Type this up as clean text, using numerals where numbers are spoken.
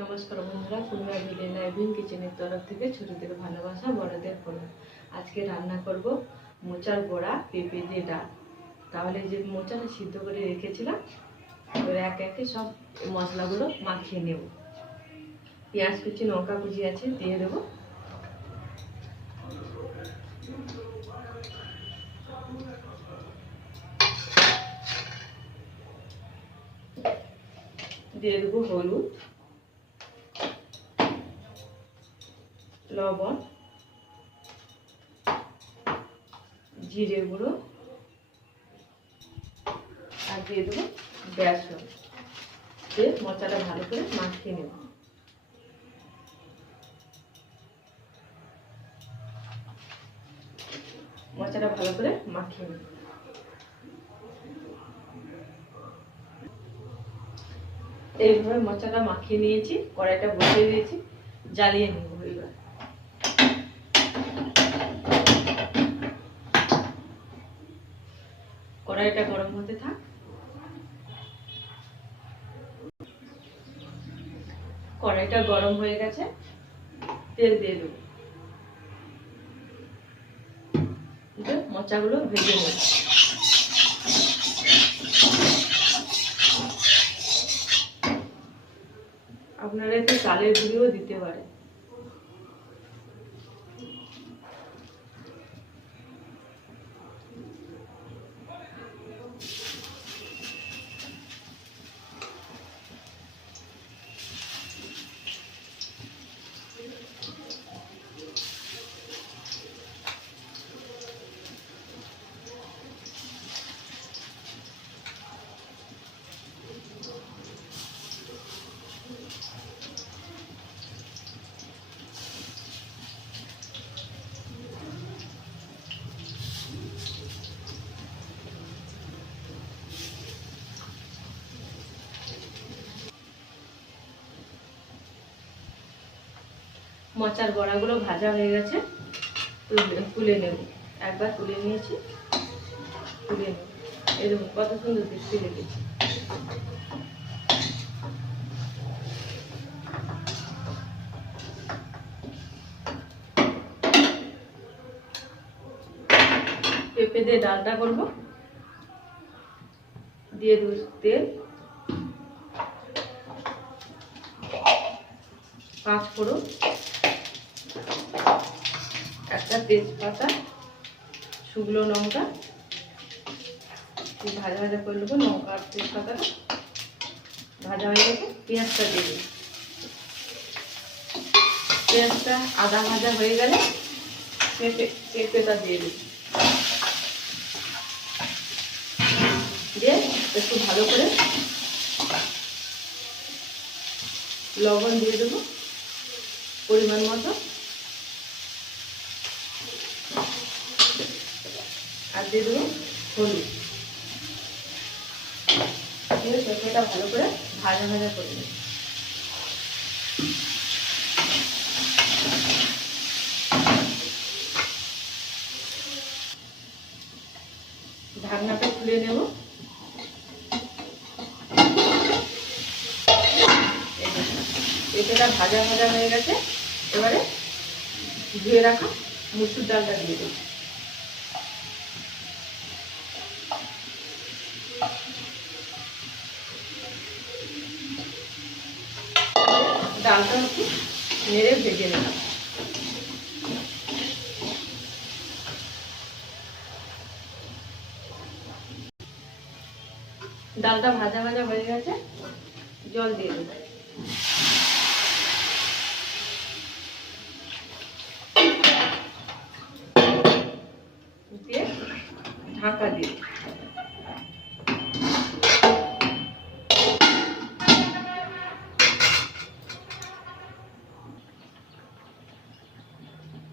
নমস্কার বন্ধুরা, পূর্ণিমা village living কিচেনের তরফ থেকে ছোটদের ভালোবাসা, বড়দের প্রণাম। আজকে রান্না করব মোচার বড়া, পেঁপে দিয়ে ডাল। তাহলে যে মোচাটা সিদ্ধ করে রেখেছিলাম, এবার একে একে সব মশলাগুলো মাখিয়ে নেব। পেঁয়াজ কুচি, লঙ্কা কুচি আছে, দিয়ে দেবো। দিয়ে দেবো হলুদ, লবণ, জিরে গুঁড়ো, আর দিয়ে দেবো বেসন। দিয়ে মশলাটা ভালো করে মাখিয়ে নেব। মশলাটা ভালো করে মাখিয়ে নেব। এইভাবে মশলাটা মাখিয়ে নিয়েছি, কড়াইটা বসিয়ে দিয়েছি, জ্বালিয়ে নেব। এবার কড়াইটা গরম হতে থাক। কড়াইটা গরম হয়ে গেছে, তেল দিয়ে দেবো। মোচাগুলো ভেজে নেব। আপনারা একটু চালের গুঁড়িও দিতে পারেন। মোচার বড়াগুলো ভাজা হয়ে গেছে, তুলে নেব। একবার তুলে নিয়েছি, তুলে নেব। এরকম কত সুন্দর দেখতে লেগেছে। পেঁপে দিয়ে ডালটা করব। দিয়ে দেব তেল, 5 ফোড়ন, একটা তেজপাতা, শুকনো লঙ্কা ভাজা ভাজা করে নেবো। লঙ্কা আর তেজপাতাটা ভাজা হয়ে গেছে, পেঁয়াজটা দিয়ে দেবো। পেঁয়াজটা আদা ভাজা হয়ে গেলে পেঁপেটা দিয়ে দেবো। দিয়ে একটু ভালো করে লবণ দিয়ে দেবো পরিমাণ মতো, আর দিয়ে দেবো হলুদ। দিয়ে পেঁপেটা ভালো করে ভাজা ভাজা করে দেবো। ঢাকনাটা খুলে নেব। পেঁপেটা ভাজা ভাজা হয়ে গেছে, এবারে ধুয়ে রাখা মসুর ডালটা দিয়ে দেবো। ডালটা একটু নেড়ে ভেজে নিলাম। ডালটা ভাজা ভাজা হয়ে গেছে, জল দিয়ে দেবো।